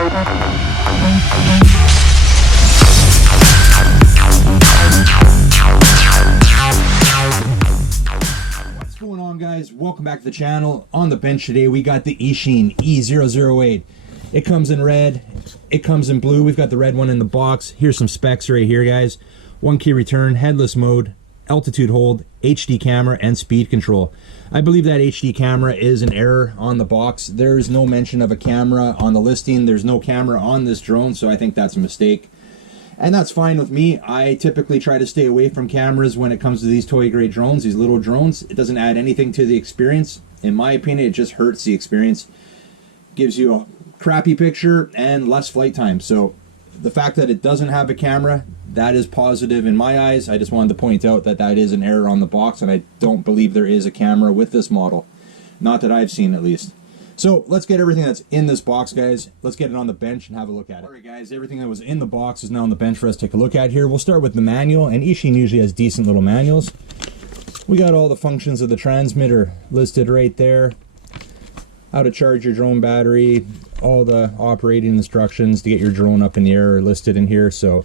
What's going on, guys? Welcome back to the channel. On the bench today we got the Eachine E008. It comes in red, it comes in blue. We've got the red one in the box. Here's some specs right here, guys. 1 key return, headless mode, altitude hold, HD camera, and speed control. I believe that HD camera is an error on the box. There's no mention of a camera on the listing. There's no camera on this drone, so I think that's a mistake. And that's fine with me. I typically try to stay away from cameras when it comes to these toy grade drones, these little drones. It doesn't add anything to the experience. In my opinion, it just hurts the experience. Gives you a crappy picture and less flight time. So the fact that it doesn't have a camera, that is positive in my eyes. I just wanted to point out that that is an error on the box, and I don't believe there is a camera with this model. Not that I've seen, at least. So let's get everything that's in this box, guys. Let's get it on the bench and have a look at it. Alright guys, everything that was in the box is now on the bench for us to take a look at here. We'll start with the manual, and Eachine usually has decent little manuals. We got all the functions of the transmitter listed right there. How to charge your drone battery, all the operating instructions to get your drone up in the air are listed in here. So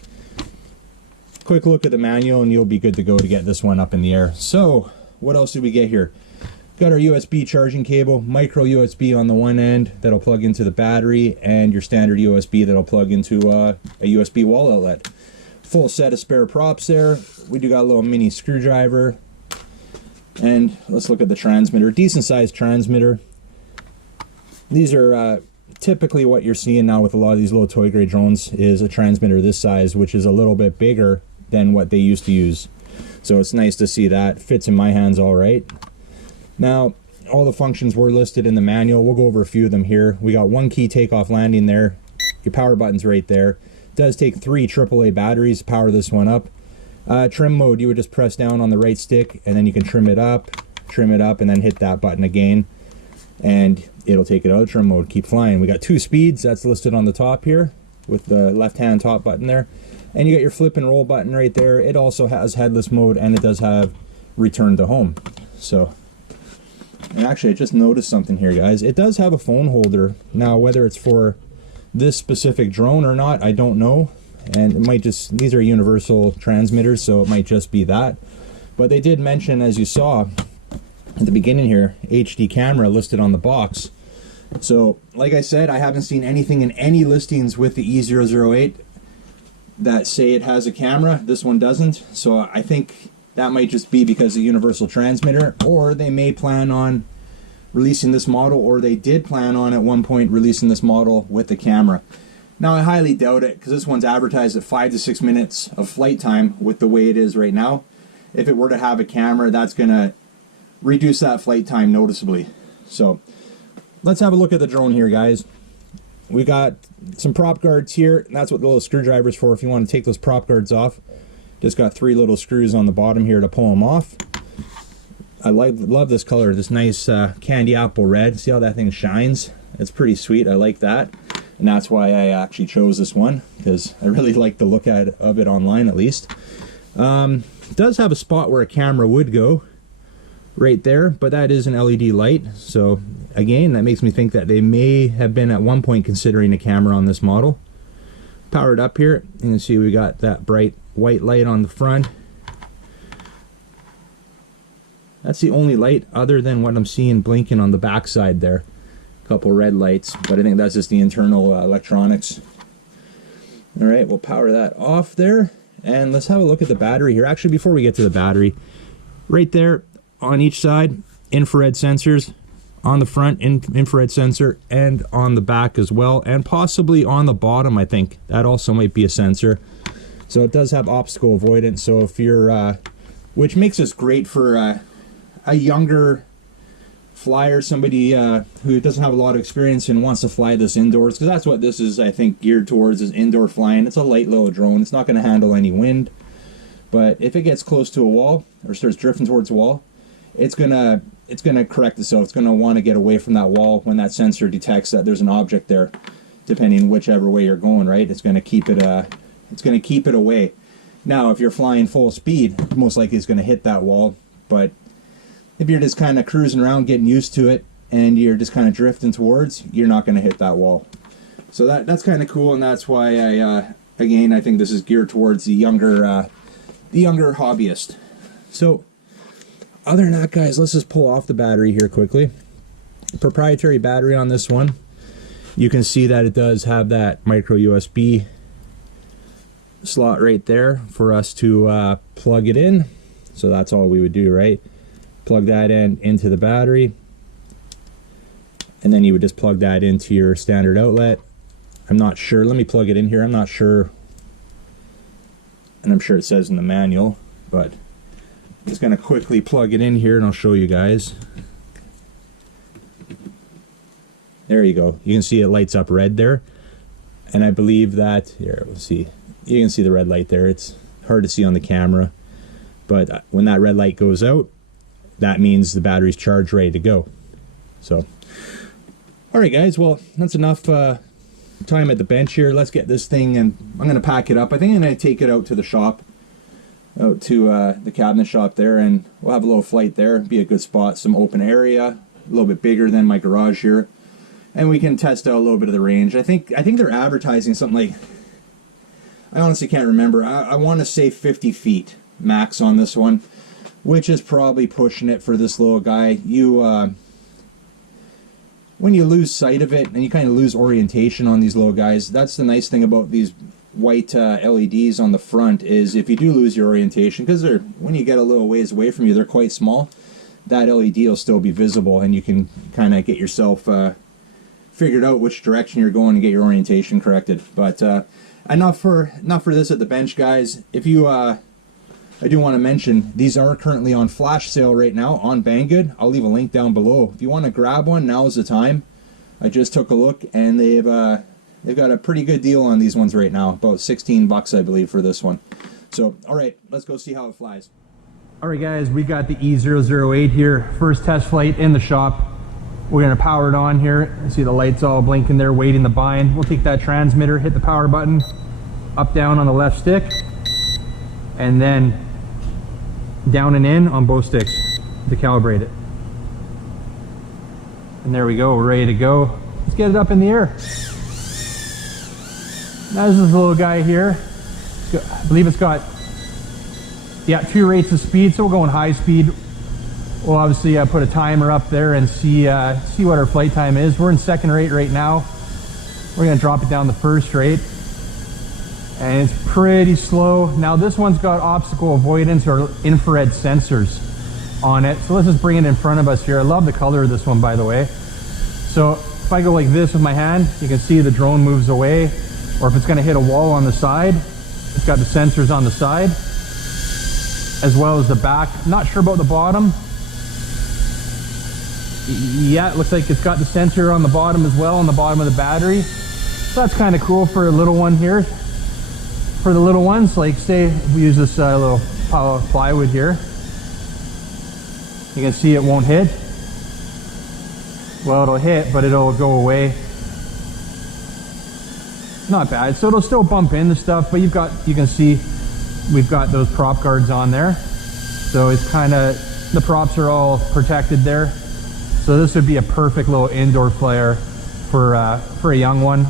quick look at the manual and you'll be good to go to get this one up in the air. So what else did we get here? Got our USB charging cable, micro USB on the one end that'll plug into the battery, and your standard USB that'll plug into a USB wall outlet. Full set of spare props there. We do got a little mini screwdriver. And let's look at the transmitter. Decent sized transmitter. These are typically what you're seeing now with a lot of these little toy grade drones is a transmitter this size, which is a little bit bigger than what they used to use. So it's nice to see that. Fits in my hands all right. Now, all the functions were listed in the manual. We'll go over a few of them here. We got 1 key takeoff landing there. Your power button's right there. It does take 3 AAA batteries to power this one up. Trim mode, you would just press down on the right stick and then you can trim it up, and then hit that button again. And it'll take it out of trim mode, keep flying. We got 2 speeds, that's listed on the top here with the left-hand top button there. And you got your flip and roll button right there. It also has headless mode, and it does have return to home. So, and actually I just noticed something here, guys. It does have a phone holder. Now, whether it's for this specific drone or not, I don't know. And it might just, these are universal transmitters, so it might just be that. But they did mention, as you saw at the beginning here, HD camera listed on the box. So, like I said, I haven't seen anything in any listings with the E008 that say it has a camera. This one doesn't. So I think that might just be because of universal transmitter, or they may plan on releasing this model, or they did plan on at one point releasing this model with the camera. Now I highly doubt it, because this one's advertised at 5 to 6 minutes of flight time with the way it is right now. If it were to have a camera, that's gonna reduce that flight time noticeably. So let's have a look at the drone here, guys. We got some prop guards here, and that's what the little screwdriver's for if you want to take those prop guards off. Just got 3 little screws on the bottom here to pull them off. I love this color, this nice candy apple red. See how that thing shines? It's pretty sweet. I like that, and that's why I actually chose this one, because I really like the look of it online, at least. It does have a spot where a camera would go right there, but that is an LED light. So again, that makes me think that they may have been at one point considering a camera on this model. Powered up here, you can see we got that bright white light on the front. That's the only light other than what I'm seeing blinking on the back side there. A couple red lights, but I think that's just the internal electronics. All right, we'll power that off there, and let's have a look at the battery here. Actually, before we get to the battery, right there on each side, infrared sensors. On the front, infrared sensor, and on the back as well, and possibly on the bottom. I think that also might be a sensor. So it does have obstacle avoidance, so if you're which makes this great for a younger flyer, somebody who doesn't have a lot of experience and wants to fly this indoors, because that's what this is, I think, geared towards, is indoor flying. It's a light little drone. It's not going to handle any wind, but if it gets close to a wall or starts drifting towards a wall, it's gonna correct itself. It's gonna want to get away from that wall when that sensor detects that there's an object there. Depending whichever way you're going, right? It's gonna keep it away. Now, if you're flying full speed, most likely it's gonna hit that wall. But if you're just kind of cruising around, getting used to it, and you're just kind of drifting towards, you're not gonna hit that wall. So that's kind of cool, and that's why again, I think this is geared towards the younger hobbyist. So other than that, guys, let's just pull off the battery here quickly. Proprietary battery on this one. You can see that it does have that micro USB slot right there for us to plug it in. So that's all we would do, right? Plug that in into the battery, and then you would just plug that into your standard outlet. I'm not sure, let me plug it in here. I'm not sure, and I'm sure it says in the manual, but I'm just gonna quickly plug it in here and I'll show you guys. There you go. You can see it lights up red there. And I believe that, here, let's see. You can see the red light there. It's hard to see on the camera. But when that red light goes out, that means the battery's charged, ready to go. So, all right, guys. Well, that's enough time at the bench here. Let's get this thing, and I'm going to pack it up. I think I'm going to take it out to the shop, out to the cabinet shop there, and we'll have a little flight there. Be a good spot, some open area, a little bit bigger than my garage here. And we can test out a little bit of the range. I think they're advertising something like, I honestly can't remember. I want to say 50 feet max on this one, which is probably pushing it for this little guy. When you lose sight of it and you kind of lose orientation on these little guys, that's the nice thing about these white LEDs on the front, is if you do lose your orientation, because they're, when you get a little ways away from you, they're quite small, that LED will still be visible, and you can kind of get yourself figured out which direction you're going and get your orientation corrected. But enough for this at the bench, guys. If you I do want to mention, these are currently on flash sale right now on Banggood. I'll leave a link down below. If you want to grab one, now is the time. I just took a look, and they've got a pretty good deal on these ones right now, about 16 bucks I believe for this one. So all right, let's go see how it flies. All right, guys, we got the E008 here, first test flight in the shop. We're going to power it on here. See the lights all blinking there, waiting to bind. We'll take that transmitter, hit the power button, up, down on the left stick, and then down and in on both sticks to calibrate it. And there we go, we're ready to go. Let's get it up in the air. Now this is a little guy here. I believe it's got, yeah, 2 rates of speed, so we'll go in high speed. We'll obviously put a timer up there and see what our flight time is. We're in second rate right now. We're gonna drop it down to first rate. And it's pretty slow. Now this one's got obstacle avoidance or infrared sensors on it. So let's just bring it in front of us here. I love the color of this one, by the way. So if I go like this with my hand, you can see the drone moves away. Or if it's gonna hit a wall on the side, it's got the sensors on the side, as well as the back. Not sure about the bottom. Yeah, it looks like it's got the sensor on the bottom as well, on the bottom of the battery. So that's kind of cool for a little one here. For the little ones, like say we use this little pile of plywood here. You can see it won't hit. Well, it'll hit, but it'll go away. Not bad. So it'll still bump into stuff, but you can see we've got those prop guards on there. So it's kind of, the props are all protected there. So this would be a perfect little indoor flare for a young one.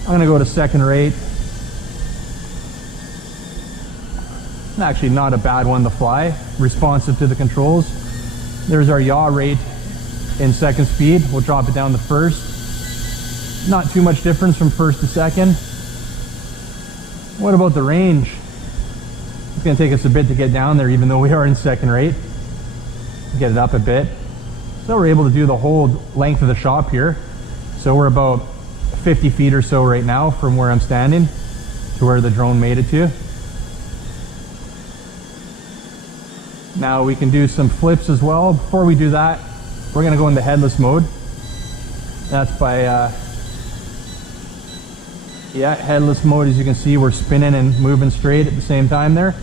I'm gonna go to second rate. Actually not a bad one to fly, responsive to the controls. There's our yaw rate in second speed. We'll drop it down to first. Not too much difference from first to second. What about the range? It's gonna take us a bit to get down there, even though we are in second rate. Get it up a bit. So we're able to do the whole length of the shop here. So we're about 50 feet or so right now from where I'm standing to where the drone made it to. Now we can do some flips as well. Before we do that, we're gonna go into headless mode. That's by, yeah, headless mode. As you can see, we're spinning and moving straight at the same time there.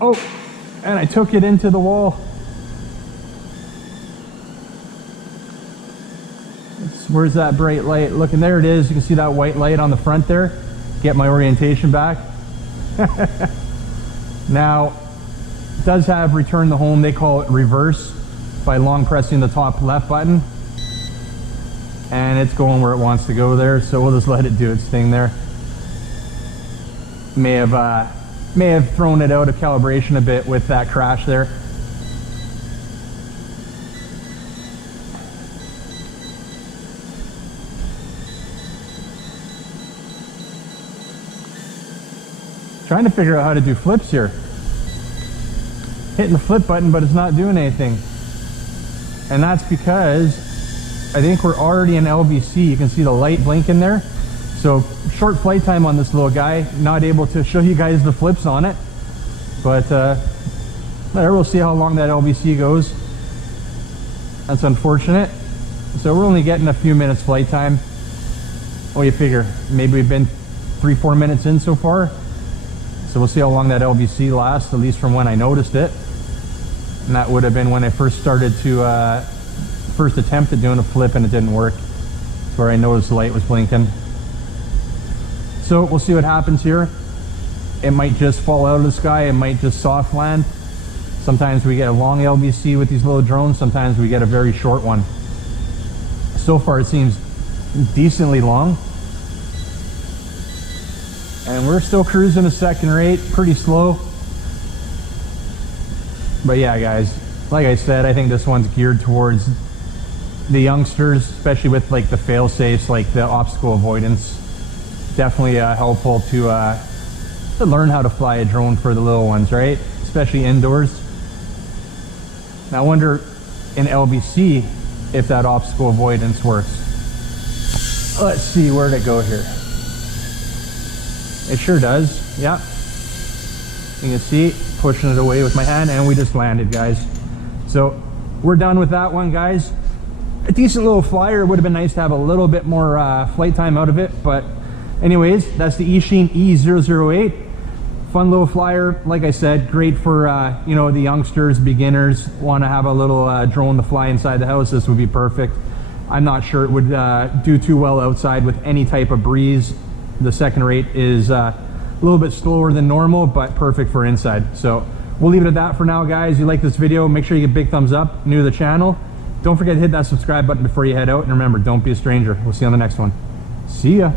Oh, and I took it into the wall. Where's that bright light? Look, and there it is. You can see that white light on the front there. Get my orientation back. Now, it does have return to home. They call it reverse by long pressing the top left button. and it's going where it wants to go there, so we'll just let it do its thing there. May have thrown it out of calibration a bit with that crash there. Trying to figure out how to do flips here. Hitting the flip button, but it's not doing anything. And that's because I think we're already in LVC. You can see the light blinking there. So short flight time on this little guy. Not able to show you guys the flips on it. But we'll see how long that LVC goes. That's unfortunate. So we're only getting a few minutes flight time. What do you figure? Maybe we've been 3-4 minutes in so far. So we'll see how long that LVC lasts, at least from when I noticed it. And that would have been when I first started to, first attempt at doing a flip, and it didn't work. That's where I noticed the light was blinking. So we'll see what happens here. It might just fall out of the sky, it might just soft land. Sometimes we get a long LVC with these little drones, sometimes we get a very short one. So far it seems decently long. And we're still cruising a second rate, pretty slow. But yeah, guys, like I said, I think this one's geared towards the youngsters, especially with like the fail safes, like the obstacle avoidance. Definitely helpful to learn how to fly a drone for the little ones, right? Especially indoors. Now I wonder in LVC if that obstacle avoidance works. Let's see, where'd it go here? It sure does, yeah. You can see, pushing it away with my hand, and we just landed, guys. So we're done with that one, guys. A decent little flyer. It would have been nice to have a little bit more flight time out of it, but anyways, that's the Eachine E008. Fun little flyer. Like I said, great for you know, the youngsters, beginners, want to have a little drone to fly inside the house. This would be perfect. I'm not sure it would do too well outside with any type of breeze. The second rate is a little bit slower than normal, but perfect for inside. So we'll leave it at that for now, guys. If you like this video, make sure you get a big thumbs up. New to the channel, don't forget to hit that subscribe button before you head out. And remember, don't be a stranger. We'll see you on the next one. See ya.